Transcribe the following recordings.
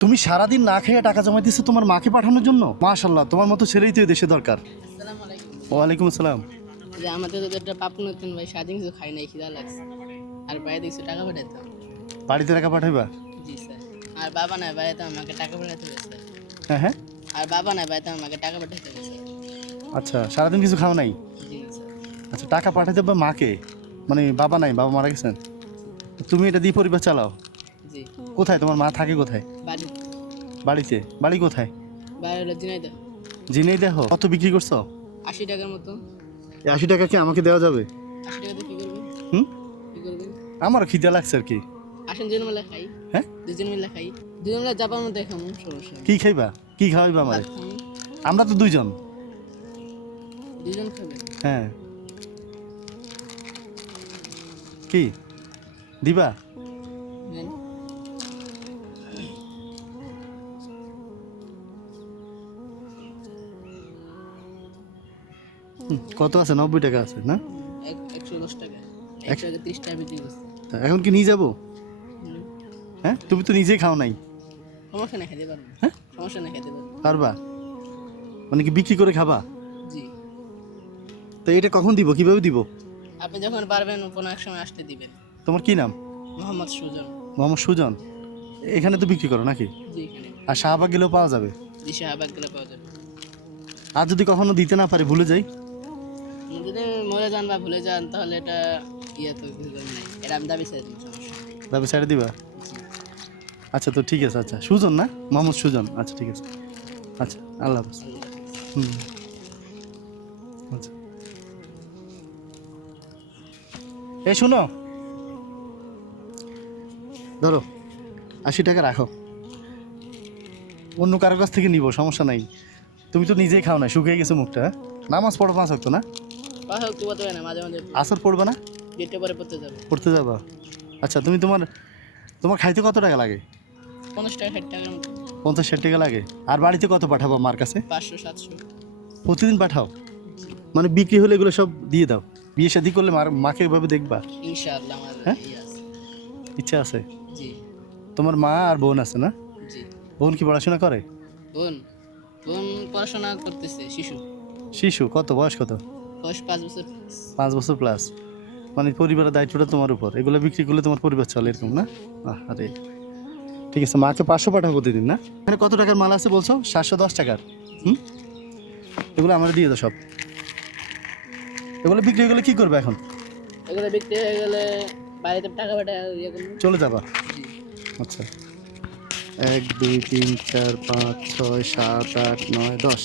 তুমি সারাদিন না খেয়ে টাকা জমাইতেছো তোমার মাকে পাঠানোর জন্য? মাশাআল্লাহ, তোমার মতো ছেলেই তো এই দেশে দরকার। আসসালামু আলাইকুম। ওয়ালাইকুম আসসালাম। যে আমাদের তো একটা পাপ নতুন ভাই সারাদিন কিছু খাই নাই, খিদা লাগছে। আর বাইরে কিছু টাকা পাঠাইতো। বাড়িতে টাকা পাঠাইবা? জি স্যার। আর বাবা নাই, বাইরে তো আমাকে টাকা পাঠাইতে হবে স্যার। হ্যাঁ হ্যাঁ। আর বাবা নাই, বাইরে তো আমাকে টাকা পাঠাইতে হবে স্যার। আচ্ছা, সারাদিন কিছু খাও নাই? জি না স্যার। আচ্ছা, টাকা পাঠাইতে হবে মাকে, মানে বাবা নাই, বাবা মারা গেছেন। তুমি এটা দিয়ে পরিবার চালাও? জি। কোথায় তোমার মা থাকে? কোথায়? বাড়ি বাড়িতে? বাড়ি কোথায়? বাইরে হলো ঝিনাইদহ। জেনেই দেখো কত বিক্রি করছো? 80 টাকার মতো। এই 80 টাকা কি আমাকে দেওয়া যাবে? 80 টাকাতে কি করবেন? হুম, কি করবেন? আমারও খিদে লাগছে আর কি। আসেন দুজন মিলে খাই। হ্যাঁ, দুজন মিলে খাই। দুজন মিলে যাবার মধ্যে খাবো, সমস্যা নেই। কি খাইবা? কি খাওয়াইবা আমারে? ভাত খাবো। আমরা তো দুইজন। দুজন খাবেন? হ্যাঁ, কি দিবা? নেন। কত আছে? 90 টাকা আছে না? 110 টাকা। 100 টাকা 30 টাকা বিক্রি করছে। তা এখন কি নিয়ে যাবো? হুম। হ্যাঁ, তুমি তো নিজেই খাও নাই। সমস্যা নেই, খেতে পারবো। হ্যাঁ? সমস্যা নেই, খেতে পারবো। পারবা? মানে কি বিক্রি করে খাবা? জি। তো এটা কখন দিব, কিভাবে দিব? আপনি যখন পারবেন কোনো এক সময় আসতে দিবেন। তোমার কি নাম? মোহাম্মদ সুজন। মোহাম্মদ সুজন। এখানে তো বিক্রি করো নাকি? জি এখানে। আর শাহবাগ গেলেও পাওয়া যাবে? জি শাহবাগ গেলে পাওয়া যাবে। আর যদি কখনো দিতে না পারে, ভুলে যাই? যদি মরে যান বা ভুলে যান তাহলে এটা ইয়ে তো কিছু করার নাই, এটা আমি দাবি চাই দিন, সমস্যা নেই। দাবি ছেড়ে দিবা? জি। আচ্ছা, তো ঠিক আছে। আচ্ছা, সুজন না, মোহাম্মদ সুজন। আচ্ছা, ঠিক আছে। আচ্ছা, আল্লাহ হাফেজ। আল্লাহ হাফেজ। হুম, আচ্ছা। এই শুনো, ধরো 80 টাকা রাখো, অন্য কারো কাছ থেকে নিব, সমস্যা নাই। তুমি তো নিজেই খাও না, শুকিয়ে গেছে মুখটা। হ্যাঁ? নামাজ পড়ো 5 ওয়াক্ত না? কথা একটু বলতে পারে না, মাঝে মাঝে আসর পড়বে না? গেটে পরে পড়তে যাবো। পড়তে যাবা? আচ্ছা, তুমি তোমার তোমার খাইতে কত টাকা লাগে? 50 টাকা 60 টাকার মতো। 50-60 টাকা লাগে। আর বাড়িতে কত পাঠাবো মার কাছে? 500 700। প্রতিদিন পাঠাও? মানে বিক্রি হলে এগুলো সব দিয়ে দাও? বিয়ে শাদী করলে মাকে এভাবে দেখবা? ইনশাআল্লাহ আমার হ্যাঁ? ইয়ে আছে। ইচ্ছা আছে? জি। তোমার মা আর বোন আছে না? জি। বোন কি পড়াশোনা করে? বোন বোন পড়াশোনা করতেছে, শিশু। শিশু? কত বয়স? কত? বয়স 5 বছর। 5 বছর প্লাস। মানে পরিবারের দায়িত্বটা তোমার উপর, এগুলো বিক্রি করলে তোমার পরিবার চলে, এরকম না? আরে ঠিক আছে, মাকে 500 পাঠাবো প্রতিদিন না? এখানে কত টাকার মাল আছে বলছো? 710 টাকার। হুম, এগুলো আমার দিয়ে দাও সব। এগুলো বিক্রি হয়ে গেলে কি করবে এখন? এগুলো বিক্রি হয়ে গেলে বাড়িতে টাকা পাঠায় ইয়ে করবো। চলে যাবা? জি। আচ্ছা, 1 2 3 4 5 6 7 8 9 10।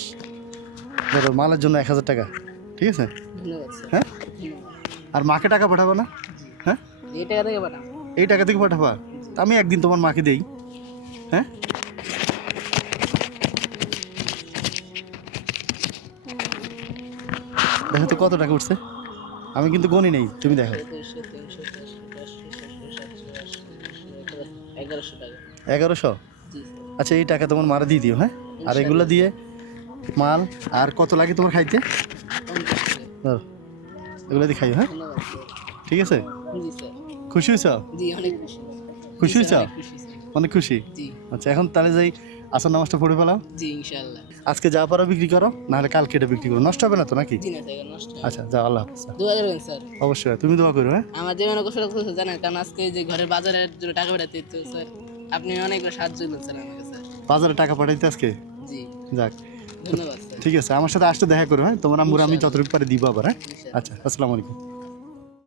ধরো মালের জন্য 1000 টাকা, ঠিক আছে? ধন্যবাদ স্যার। হ্যাঁ, ধন্যবাদ। আর মাকে টাকা পাঠাবো না? হ্যাঁ, এই টাকা থেকে পাঠান। এই টাকা থেকে পাঠাবা? তা আমি একদিন তোমার মাকে দেই। হ্যাঁ, দেখো তো কত টাকা উঠছে। আমি কিন্তু গণি নেই, তুমি দেখো। 1100 টাকা। 1100? জি আচ্ছা, এই টাকা তোমার মারা দিয়ে দিও। হ্যাঁ, আর এগুলো দিয়ে মাল আর কত লাগে তোমার খাইতে? 50 টাকা। ধরো, এগুলো দিয়ে খাইও। হ্যাঁ, ধন্যবাদ স্যার। ঠিক আছে? জি স্যার। খুশি হয়েছ? জি অনেক খুশি। খুশি জি হয়েছ? স্যার, অনেক খুশি স্যার। অনেক খুশি? জি। আচ্ছা, এখন তাহলে যাই আসর নামাজটা পড়ে ফেলাও। জি ইনশাআল্লাহ। আজকে যা পারো বিক্রি করো, নাহলে কালকে এটা বিক্রি করো, নষ্ট হবে না তো নাকি? জি না স্যার, নষ্ট হবে না। আচ্ছা, যাও, আল্লাহ হাফেজ। দোয়া করবেন স্যার। অবশ্যই, তুমি দোয়া করো। হ্যাঁ, আমার জীবনে কষ্ট করতেছে জানেন, কারণ আজকে যে ঘরের বাজারের জন্য টাকা পাঠাতে তো স্যার আপনি অনেক সাহায্য করলেন স্যার আমাকে স্যার। বাজারে টাকা পাঠাইতে আজকে? জি। যাক, ধন্যবাদ স্যার। ঠিক আছে, আমার সাথে আসতে দেখা করো। হ্যাঁ, তোমার আম্মুর আমি যতটুকু পারে দিব আবার। হ্যাঁ, ইনশাআল্লাহ। আচ্ছা, আসসালামু আলাইকুম।